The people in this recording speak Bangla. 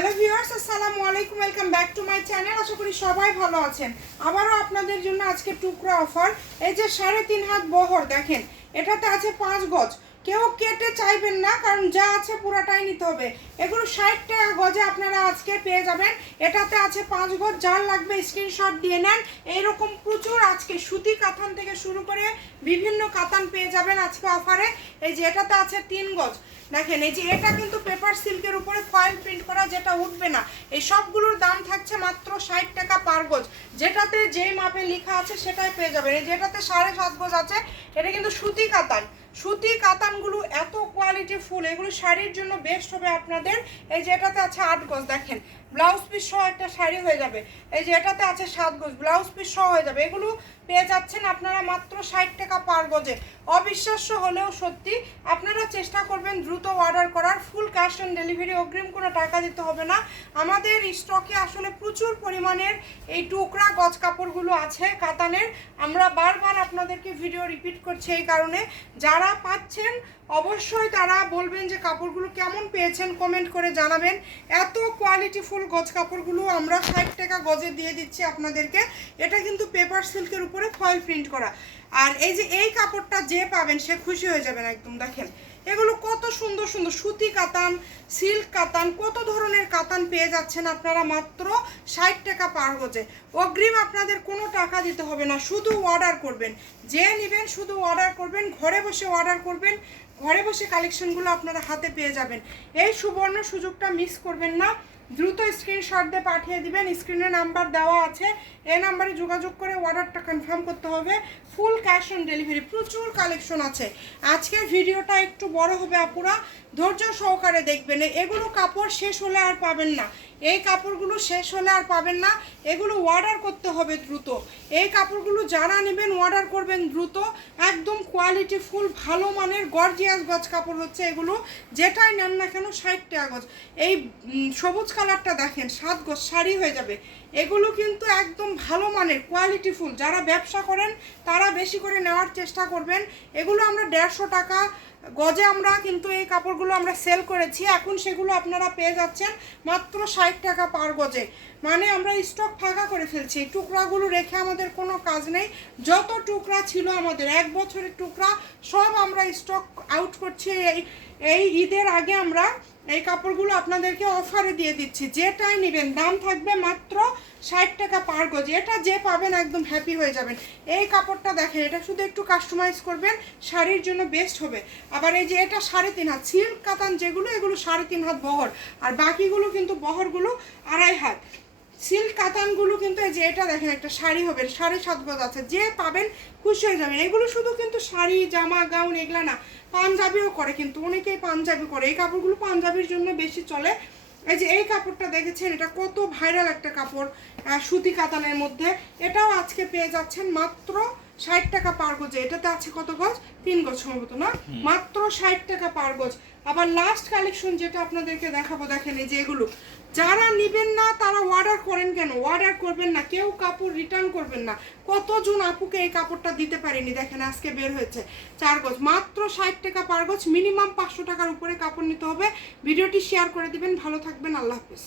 হ্যালো ভিউয়ার্স, আসসালামু আলাইকুম। Welcome back to my channel. আশা করি সবাই ভালো আছেন। আবারও আপনাদের জন্য আজকে টুকরা অফার। এই যে 3.5 হাত বহর দেখেন, এটাতে আছে 5 গজ। কেউ কেটে চাইবেন না, কারণ যা আছে পুরাটাই নিতে হবে। এগুলো 60 টাকা গজে আপনারা আজকে পেয়ে যাবেন। এটাতে আছে 5 গজ। যার লাগবে স্ক্রিনশট দিয়ে নেন। এইরকম প্রচুর আজকে সুতি কাতান থেকে শুরু করে বিভিন্ন কাতান পেয়ে যাবেন আজকে অফারে। এই যে এটাতে আছে 3 গজ দেখেন। এই যে এটা কিন্তু পেপার সিল্কের উপরে ফয়েল প্রিন্ট করা, যেটা উঠবে না। এই সবগুলোর দাম থাকছে মাত্র 60 টাকা পার গজ। যেটাতে যেই মাপে লেখা আছে সেটাই পেয়ে যাবেন। এই যেটাতে 7.5 গজ আছে, এটা কিন্তু সুতি কাতান। সুতি কাতানগুলো এত কোয়ালিটি ফুল, এগুলো শাড়ির জন্য বেস্ট হবে আপনাদের। এই যে এটাতে আছে 8 গজ দেখেন, ব্লাউজ পিস সহ একটা শাড়ি হয়ে যাবে। এই যে এটাতে আছে 7 গজ, ব্লাউজ পিস সহ হয়ে যাবে। এগুলো পেয়ে যাচ্ছেন আপনারা মাত্র 60 টাকা পার গজে। অবিশ্বাস্য হলেও সত্যি। আপনারা চেষ্টা করবেন দ্রুত অর্ডার করার। ফুল ক্যাশ অন ডেলিভারি, অগ্রিম কোনো টাকা দিতে হবে না। আমাদের স্টকে আসলে প্রচুর পরিমাণের এই টুকরা গজ কাপড়গুলো আছে কাতানের। আমরা বারবার আপনাদেরকে ভিডিও রিপিট করছি এই কারণে। যারা পাচ্ছেন অবশ্যই তারা বলবেন যে কাপড়গুলো কেমন পেয়েছেন, কমেন্ট করে জানাবেন। এত কোয়ালিটিফুল গজ কাপড়গুলো আমরা 60 টাকা গজে দিয়ে দিচ্ছি আপনাদেরকে। এটা কিন্তু পেপার সিল্কের উপরে ফয়েল প্রিন্ট করা। আর এই যে এই কাপড়টা যে পাবেন সে খুশি হয়ে যাবেন একদম। দেখেন এগুলো কত সুন্দর সুন্দর সুতি কাতান, সিল্ক কাতান, কত ধরনের কাতান পেয়ে যাচ্ছেন আপনারা মাত্র 60 টাকা পার গজে। অগ্রিম আপনাদের কোনো টাকা দিতে হবে না, শুধু অর্ডার করবেন। যে নেবেন শুধু অর্ডার করবেন, ঘরে বসে অর্ডার করবেন। ঘরে বসে কালেকশনগুলো আপনারা হাতে পেয়ে যাবেন। এই সুবর্ণ সুযোগটা মিস করবেন না। দ্রুত স্ক্রিনশট দিয়ে পাঠিয়ে দিবেন। স্ক্রিনে নাম্বার দেওয়া আছে, এই নাম্বারে যোগাযোগ করে অর্ডারটা কনফার্ম করতে হবে। Full cash on delivery. প্রচুর কালেকশন আছে। আজকের ভিডিওটা একটু বড় হবে, আপুরা ধৈর্য সহকারে দেখবেন। এগুলো কাপড় শেষ হলে আর পাবেন না। এই কাপড়গুলো শেষ হলে আর পাবেন না। এগুলো অর্ডার করতে হবে দ্রুত। এই কাপড়গুলো যারা নেবেন অর্ডার করবেন দ্রুত। একদম কোয়ালিটি ফুল ভালো মানের গর্জিয়াস গজ কাপড় হচ্ছে এগুলো। যেটাই নেন না কেন 60 টাকা গজ। এই সবুজ কালারটা দেখেন, 7 গজ শাড়ি হয়ে যাবে। এগুলো কিন্তু একদম ভালো মানের কোয়ালিটি ফুল। যারা ব্যবসা করেন তারা বেশি করে নেওয়ার চেষ্টা করবেন। এগুলো আমরা 150 টাকা গজে আমরা কিন্তু এই কাপড়গুলো আমরা সেল করেছি। এখন সেগুলো আপনারা পেয়ে যাচ্ছেন মাত্র 60 টাকা পার গজে। মানে আমরা স্টক ফাঁকা করে ফেলছি। টুকরাগুলো রেখে আমাদের কোনো কাজ নেই। যত টুকরা ছিল আমাদের 1 বছরের টুকরা সব আমরা স্টক আউট করছি। এই ঈদের আগে আমরা এই কাপড়গুলো আপনাদেরকে অফারে দিয়ে দিচ্ছি। যেটাই নেবেন দাম থাকবে মাত্র 60 টাকা পার গজ। এটা যে পাবেন একদম হ্যাপি হয়ে যাবেন। এই কাপড়টা দেখেন, এটা শুধু একটু কাস্টমাইজ করবেন, শাড়ির জন্য বেস্ট হবে। আবার এই যে এটা 3.5 হাত সিল্ক কাতান, যেগুলো এগুলো 3.5 হাত বহর, আর বাকিগুলো কিন্তু বহরগুলো 2.5 হাত। সিল্ক কাতানগুলো কিন্তু এই যে এটা দেখেন একটা শাড়ি হবে, 7.5 গজ আছে। যে পাবেন খুশি হয়ে যাবেন। এগুলো শুধু কিন্তু শাড়ি, জামা, গাউন এগুলা না, পাঞ্জাবিও করে কিন্তু, অনেকেই পাঞ্জাবি করে। এই কাপড়গুলো পাঞ্জাবির জন্য বেশি চলে। এই যে এই কাপড়টা দেখেছেন, এটা কত ভাইরাল একটা কাপড় সুতি কাতানের মধ্যে। এটাও আজকে পেয়ে যাচ্ছেন মাত্র 60 টাকা পার গজে। এটাতে আছে কত গজ? 3 গজ সম্ভবত না, মাত্র 60 টাকা পার গজ। আবার লাস্ট কালেকশন যেটা আপনাদেরকে দেখাবো দেখেন, এই যে এগুলো যারা নেবেন না তারা অর্ডার করেন কেন? অর্ডার করবেন না, কেউ কাপড় রিটার্ন করবেন না। কতজন আপুকে এই কাপড়টা দিতে পারিনি, দেখেন আজকে বের হয়েছে 4 গজ, মাত্র 60 টাকা পার গজ। মিনিমাম 500 টাকার উপরে কাপড় নিতে হবে। ভিডিওটি শেয়ার করে দিবেন। ভালো থাকবেন, আল্লাহ হাফেজ।